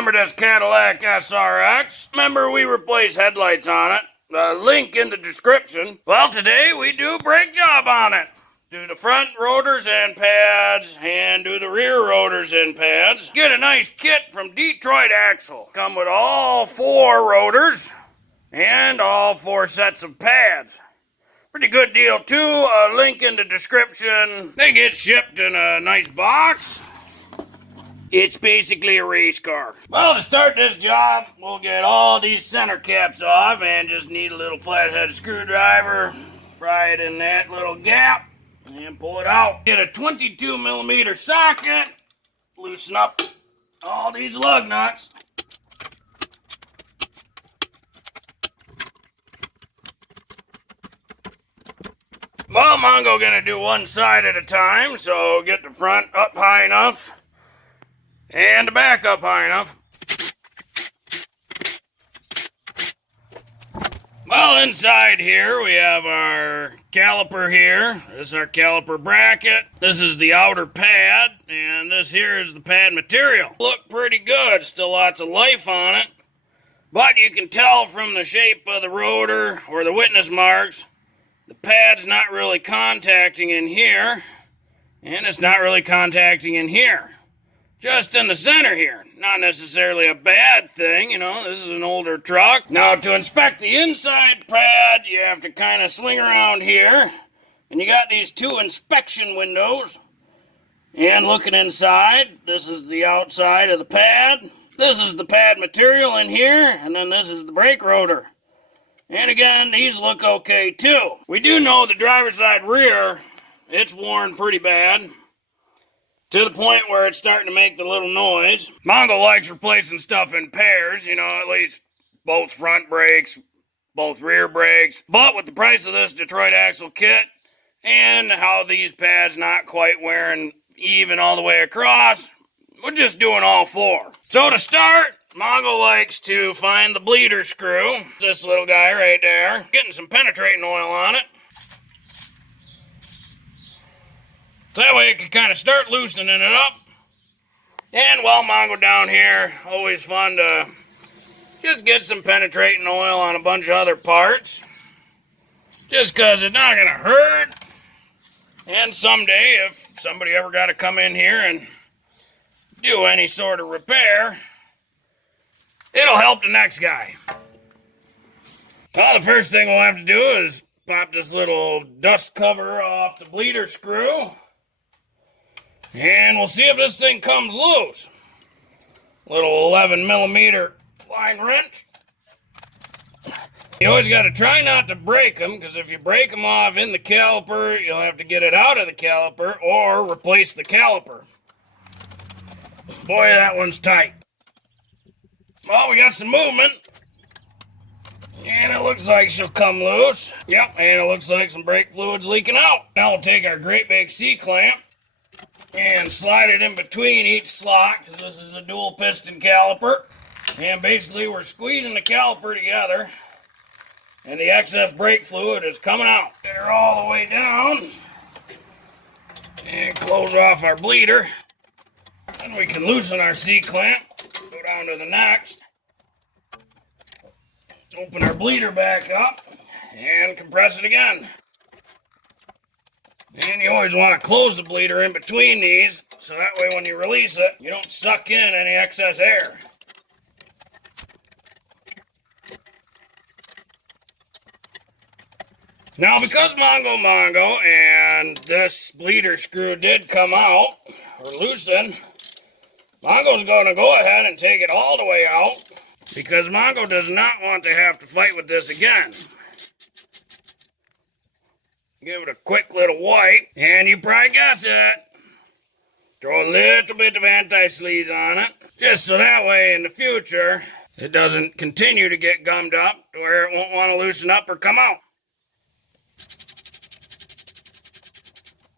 remember this Cadillac SRX? Remember we replaced headlights on it? Link in the description. Well, today we do brake job on it. Do the front rotors and pads, and do the rear rotors and pads. Get a nice kit from Detroit Axle. Come with all 4 rotors and all 4 sets of pads. Pretty good deal too. Link in the description. They get shipped in a nice box. It's basically a race car. Well, to start this job, we'll get all these center caps off and just need a little flathead screwdriver. Pry it in that little gap and pull it out. Get a 22mm socket. Loosen up all these lug nuts. Well, Mongo gonna do one side at a time, so get the front up high enough and the back up high enough. Well, inside here we have our caliper here. This is our caliper bracket. This is the outer pad, and this here is the pad material. Look pretty good, still lots of life on it, but you can tell from the shape of the rotor or the witness marks, the pad's not really contacting in here, and it's not really contacting in here. Just in the center here. Not necessarily a bad thing, you know, this is an older truck. Now, to inspect the inside pad, you have to kind of swing around here. And you got these 2 inspection windows. And looking inside, this is the outside of the pad. This is the pad material in here, and then this is the brake rotor. And again, these look okay too. We do know the driver's side rear, it's worn pretty bad, to the point where it's starting to make the little noise. Mongo likes replacing stuff in pairs, you know, at least both front brakes, both rear brakes. But with the price of this Detroit Axle kit, and how these pads not quite wearing even all the way across, we're just doing all 4. So to start, Mongo likes to find the bleeder screw. This little guy right there. Getting some penetrating oil on it. So that way you can kind of start loosening it up. And while Mongo down here, always fun to just get some penetrating oil on a bunch of other parts. Just because it's not going to hurt. And someday, if somebody ever got to come in here and do any sort of repair, it'll help the next guy. Well, the first thing we'll have to do is pop this little dust cover off the bleeder screw. And we'll see if this thing comes loose. Little 11mm line wrench. You always got to try not to break them, because if you break them off in the caliper, you'll have to get it out of the caliper or replace the caliper. Boy, that one's tight. Well, we got some movement. And it looks like she'll come loose. Yep, and it looks like some brake fluid's leaking out. Now we'll take our great big C-clamp and slide it in between each slot, because this is a dual piston caliper. And basically we're squeezing the caliper together, and the excess brake fluid is coming out. Get her all the way down, and close off our bleeder. Then we can loosen our C-clamp, go down to the next, open our bleeder back up, and compress it again. And you always want to close the bleeder in between these, so that way when you release it, you don't suck in any excess air. Now, because Mongo and this bleeder screw did come out, or loosen, Mongo's going to go ahead and take it all the way out, because Mongo does not want to have to fight with this again. Give it a quick little wipe, and you probably guess it. Throw a little bit of anti-seize on it, just so that way in the future, it doesn't continue to get gummed up to where it won't want to loosen up or come out.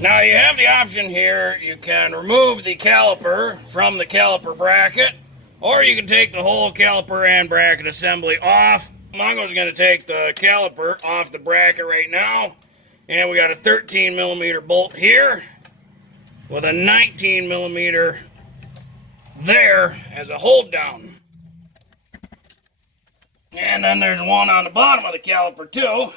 Now you have the option here, you can remove the caliper from the caliper bracket, or you can take the whole caliper and bracket assembly off. Mongo's going to take the caliper off the bracket right now. And we got a 13mm bolt here with a 19mm there as a hold down. And then there's one on the bottom of the caliper too.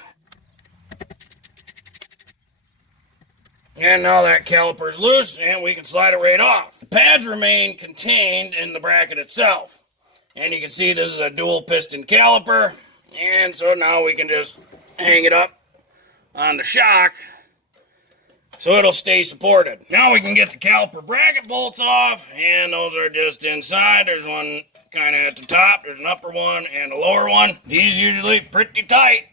And now that caliper is loose and we can slide it right off. The pads remain contained in the bracket itself. And you can see this is a dual piston caliper. And so now we can just hang it up on the shock so it'll stay supported. Now we can get the caliper bracket bolts off, and those are just inside. There's one kind of at the top, there's an upper one and a lower one. These usually pretty tight.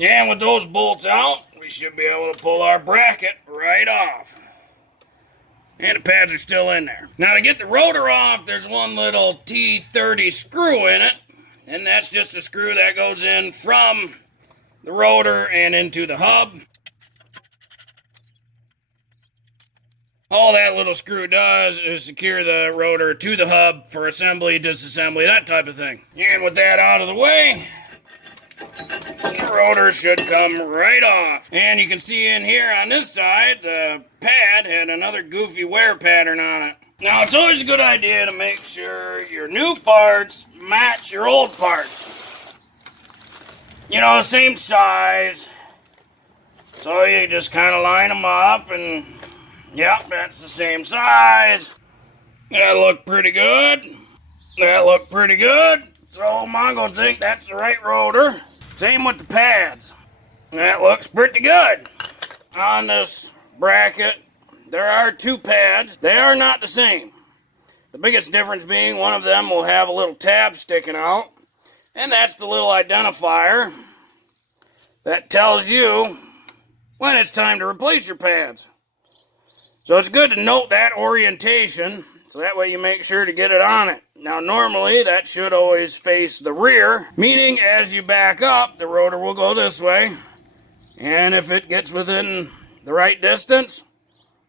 And with those bolts out, we should be able to pull our bracket right off. And the pads are still in there. Now to get the rotor off, there's one little T30 screw in it. And that's just a screw that goes in from the rotor and into the hub. All that little screw does is secure the rotor to the hub for assembly, disassembly, that type of thing. And with that out of the way, the rotor should come right off. And you can see in here on this side, the pad had another goofy wear pattern on it. Now, it's always a good idea to make sure your new parts match your old parts. You know, same size. So you just kind of line them up and, yep, that's the same size. That looked pretty good. That looked pretty good. So Mongo think that's the right rotor. Same with the pads. That looks pretty good. On this bracket, there are two pads. They are not the same. The biggest difference being one of them will have a little tab sticking out. And that's the little identifier that tells you when it's time to replace your pads. So it's good to note that orientation, so that way you make sure to get it on it. Now normally that should always face the rear, meaning as you back up, the rotor will go this way. And if it gets within the right distance,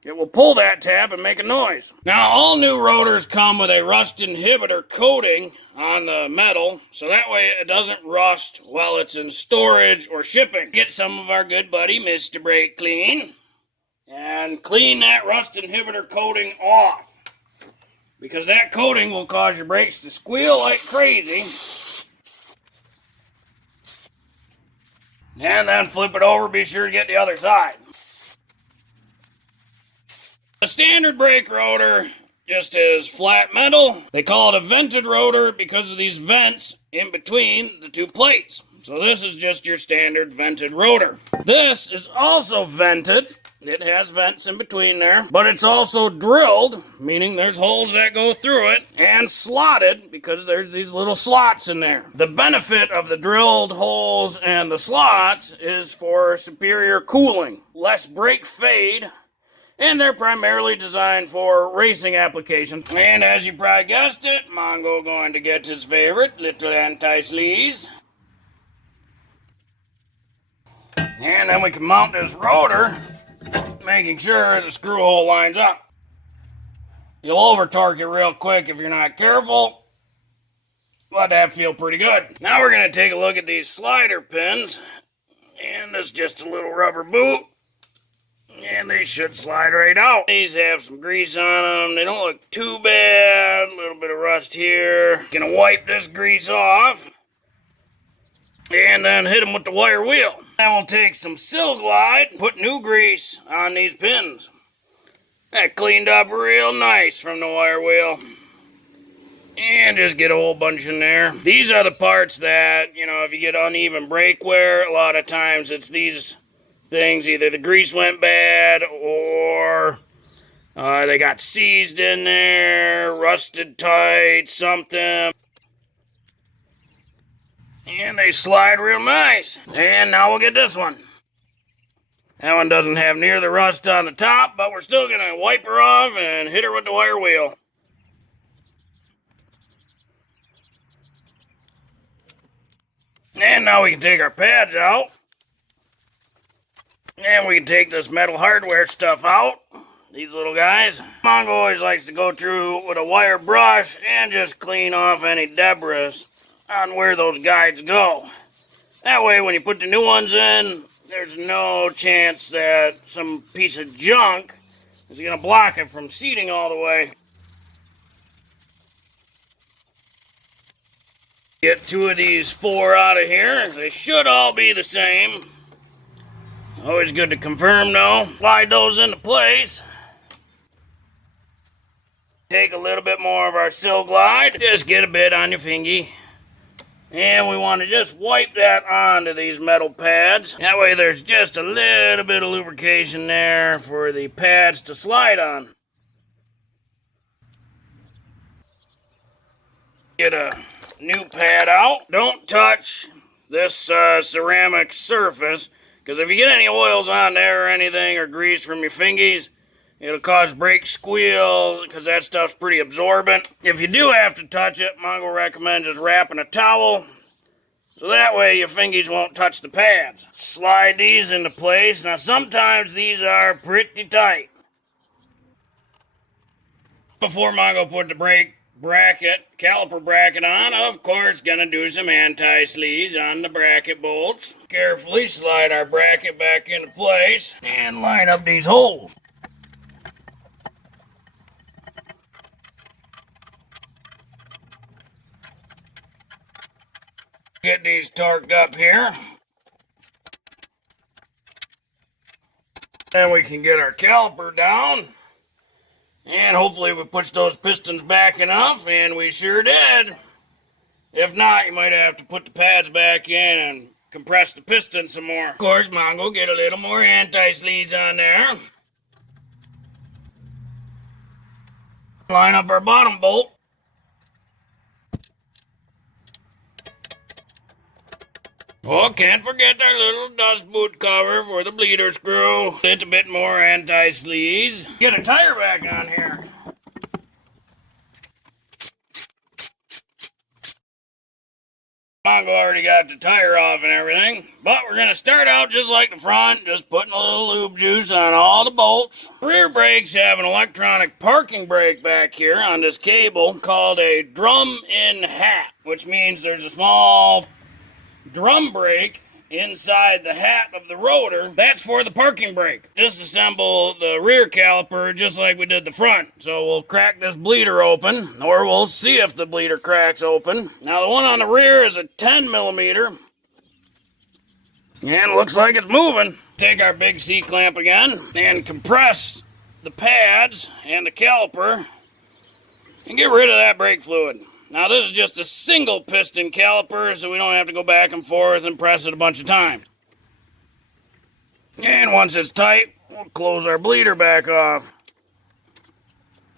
it will pull that tab and make a noise. Now all new rotors come with a rust inhibitor coating on the metal, so that way it doesn't rust while it's in storage or shipping. Get some of our good buddy Mr. Brake Clean and clean that rust inhibitor coating off, because that coating will cause your brakes to squeal like crazy. And then flip it over, be sure to get the other side. The standard brake rotor just is flat metal. They call it a vented rotor because of these vents in between the two plates. So this is just your standard vented rotor. This is also vented. It has vents in between there, but it's also drilled, meaning there's holes that go through it, and slotted because there's these little slots in there. The benefit of the drilled holes and the slots is for superior cooling, less brake fade, and they're primarily designed for racing applications. And as you probably guessed it, Mongo going to get his favorite, little anti-sleaze. And then we can mount this rotor, making sure the screw hole lines up. You'll over torque it real quick if you're not careful, but that feel pretty good. Now we're going to take a look at these slider pins, and this is just a little rubber boot. And they should slide right out. These have some grease on them. They don't look too bad. A little bit of rust here. Gonna wipe this grease off. And then hit them with the wire wheel. Then we'll take some Sil Glide and put new grease on these pins. That cleaned up real nice from the wire wheel. And just get a whole bunch in there. These are the parts that, you know, if you get uneven brake wear, a lot of times it's these things. Either the grease went bad or they got seized in there, rusted tight, something. And they slide real nice. And now we'll get this one. That one doesn't have near the rust on the top, but we're still going to wipe her off and hit her with the wire wheel. And now we can take our pads out. And we can take this metal hardware stuff out. These little guys. Mongo always likes to go through with a wire brush and just clean off any debris on where those guides go. That way when you put the new ones in, there's no chance that some piece of junk It's going to block it from seating all the way. Get 2 of these 4 out of here. They should all be the same. Always good to confirm though. Slide those into place. Take a little bit more of our Sil Glide. Just get a bit on your fingy. And we want to just wipe that onto these metal pads. That way there's just a little bit of lubrication there for the pads to slide on. Get a new pad out. Don't touch this ceramic surface, because if you get any oils on there or anything, or grease from your fingies, it'll cause brake squeal, because that stuff's pretty absorbent. If you do have to touch it, Mongo recommends just wrapping a towel, so that way your fingies won't touch the pads. Slide these into place. Now sometimes these are pretty tight. Before Mongo put the brake caliper bracket on, of course, gonna do some anti-seize on the bracket bolts. Carefully slide our bracket back into place and line up these holes. Get these torqued up here. Then we can get our caliper down. And hopefully we push those pistons back enough, and we sure did. If not, you might have to put the pads back in and compress the piston some more. Of course, Mongo, get a little more anti-seize on there. Line up our bottom bolt. Oh, can't forget our little dust boot cover for the bleeder screw. It's a bit more anti-seize. Get a tire back on here. Mongo already got the tire off and everything, but we're going to start out just like the front, just putting a little lube juice on all the bolts. Rear brakes have an electronic parking brake back here on this cable called a drum-in hat, which means there's a small drum brake inside the hat of the rotor. That's for the parking brake. Disassemble the rear caliper just like we did the front. So we'll crack this bleeder open, or we'll see if the bleeder cracks open. Now the one on the rear is a 10 millimeter, and looks like it's moving. Take our big C-clamp again and compress the pads and the caliper and get rid of that brake fluid. Now this is just a single piston caliper, so we don't have to go back and forth and press it a bunch of times. And once it's tight, we'll close our bleeder back off.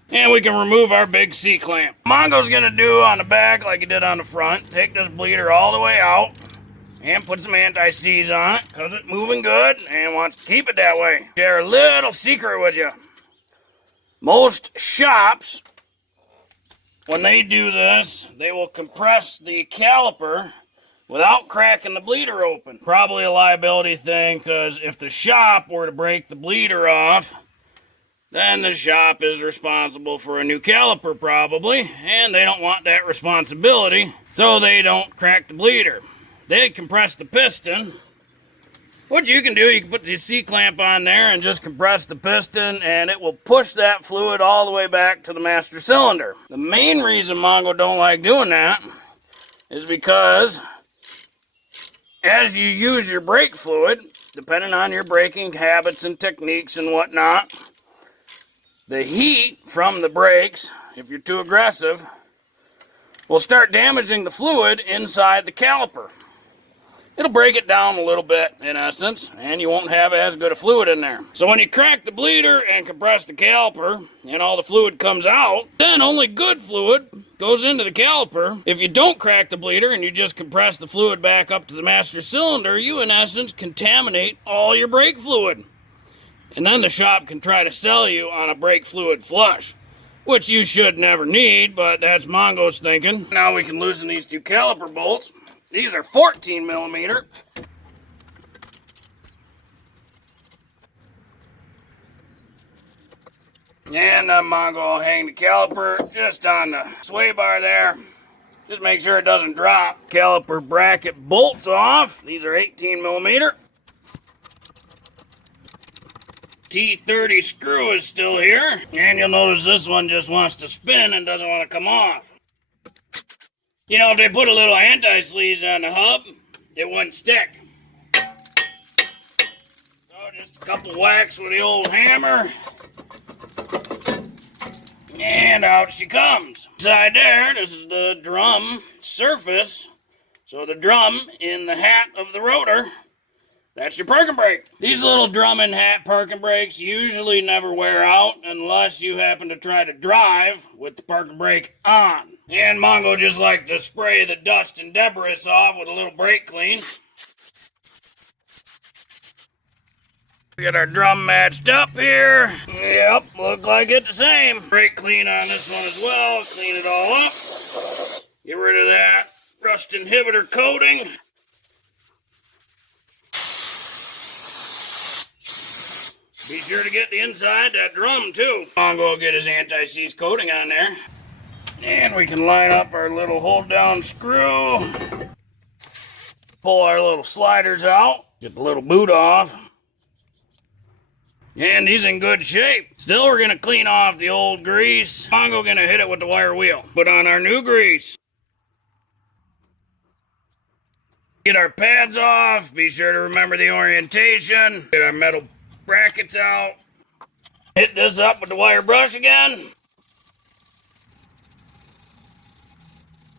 And we can remove our big C-clamp. Mongo's gonna do on the back like he did on the front. Take this bleeder all the way out and put some anti-seize on it, because it's moving good and wants to keep it that way. Share a little secret with you. Most shops, when they do this, they will compress the caliper without cracking the bleeder open. Probably a liability thing, because if the shop were to break the bleeder off, then the shop is responsible for a new caliper probably, and they don't want that responsibility, so they don't crack the bleeder. They compress the piston. What you can do, you can put the C-clamp on there and just compress the piston, and it will push that fluid all the way back to the master cylinder. The main reason Mongo don't like doing that is because as you use your brake fluid, depending on your braking habits and techniques and whatnot, the heat from the brakes, if you're too aggressive, will start damaging the fluid inside the caliper. It'll break it down a little bit, in essence, and you won't have as good a fluid in there. So when you crack the bleeder and compress the caliper, and all the fluid comes out, then only good fluid goes into the caliper. If you don't crack the bleeder and you just compress the fluid back up to the master cylinder, you, in essence, contaminate all your brake fluid. And then the shop can try to sell you on a brake fluid flush, which you should never need, but that's Mongo's thinking. Now we can loosen these 2 caliper bolts. These are 14 millimeter. And Mongo will hang the caliper just on the sway bar there. Just make sure it doesn't drop. Caliper bracket bolts off. These are 18 millimeter. T30 screw is still here. And you'll notice this one just wants to spin and doesn't want to come off. You know, if they put a little anti-seize on the hub, it wouldn't stick. So just a couple whacks with the old hammer. And out she comes. Inside there, this is the drum surface. So the drum in the hat of the rotor, that's your parking brake. These little drum and hat parking brakes usually never wear out unless you happen to try to drive with the parking brake on. And Mongo just like to spray the dust and debris off with a little brake clean. We got our drum matched up here. Yep, look like it's the same. Brake clean on this one as well. Clean it all up. Get rid of that rust inhibitor coating. Be sure to get the inside that drum too. Mongo will get his anti-seize coating on there. And we can line up our little hold down screw. Pull our little sliders out. Get the little boot off. And he's in good shape. Still, we're gonna clean off the old grease. Mongo gonna hit it with the wire wheel. Put on our new grease. Get our pads off. Be sure to remember the orientation. Get our metal brackets out. Hit this up with the wire brush again.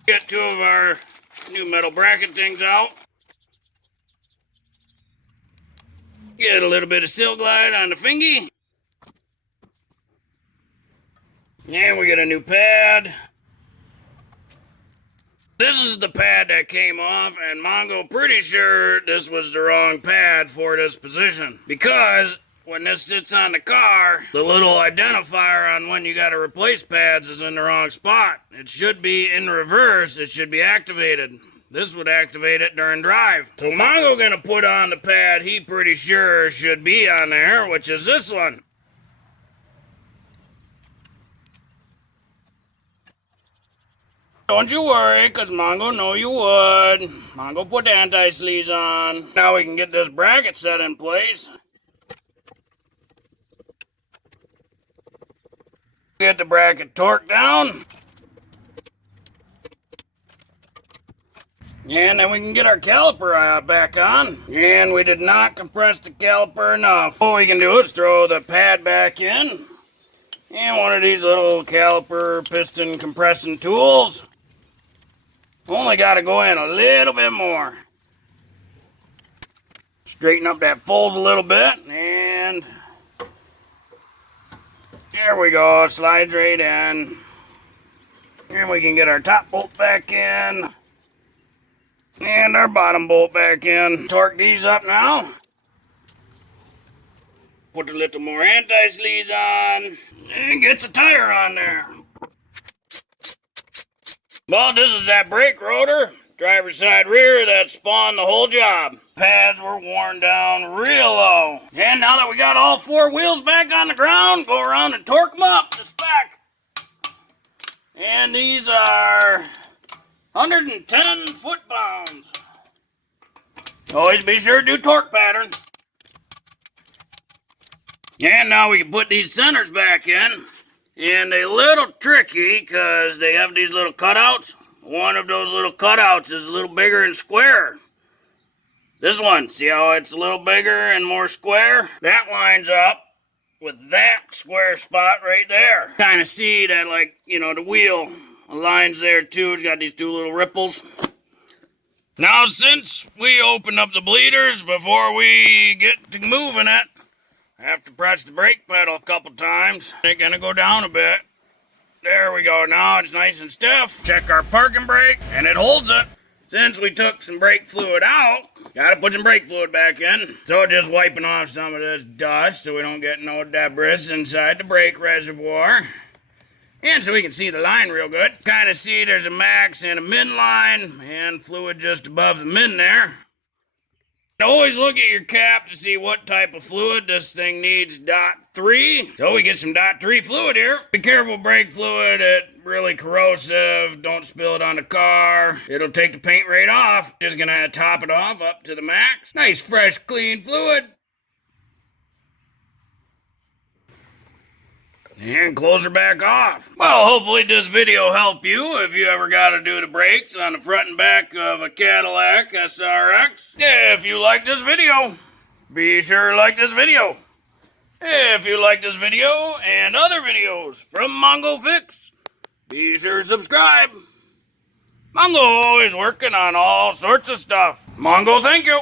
Get two of our new metal bracket things out. Get a little bit of Seal Glide on the fingy. And we get a new pad. This is the pad that came off, and Mongo pretty sure this was the wrong pad for this position. Because when this sits on the car, the little identifier on when you gotta replace pads is in the wrong spot. It should be in reverse, it should be activated. This would activate it during drive. So Mongo gonna put on the pad he pretty sure should be on there, which is this one. Don't you worry, cause Mongo know you would. Mongo put the anti-seize on. Now we can get this bracket set in place. Get the bracket torqued down. And then we can get our caliper back on. And we did not compress the caliper enough. What we can do is throw the pad back in. And one of these little caliper piston compressing tools. Only got to go in a little bit more. Straighten up that fold a little bit. And there we go. Slides right in. And we can get our top bolt back in. And our bottom bolt back in. Torque these up now. Put a little more anti-seize on. And get the tire on there. Well, this is that brake rotor. Driver's side rear that spawned the whole job. Pads were worn down real low. And now that we got all four wheels back on the ground, go around and torque them up to spec. And these are 110 foot-pounds. Always be sure to do torque pattern. And now we can put these centers back in. And they're a little tricky because they have these little cutouts. One of those little cutouts is a little bigger and square. This one, see how it's a little bigger and more square? That lines up with that square spot right there. Kind of see that, like, you know, the wheel lines there too. It's got these two little ripples. Now, since we opened up the bleeders before we get to moving it, I have to press the brake pedal a couple times. They're gonna go down a bit. There we go. Now it's nice and stiff. Check our parking brake, and it holds it. Since we took some brake fluid out, gotta put some brake fluid back in. So just wiping off some of this dust so we don't get no debris inside the brake reservoir. And so we can see the line real good. Kind of see there's a max and a min line, and fluid just above the min there. Always look at your cap to see what type of fluid this thing needs. .3. So we get some .3 fluid here. Be careful, brake fluid. It's really corrosive. Don't spill it on the car. It'll take the paint right off. Just gonna top it off up to the max. Nice, fresh, clean fluid. and close her back off. Well, hopefully this video helped you if you ever got to do the brakes on the front and back of a Cadillac SRX. If you like this video, be sure to like this video. If you like this video and other videos from Mongo Fix, be sure to subscribe. Mongo always working on all sorts of stuff. Mongo, thank you.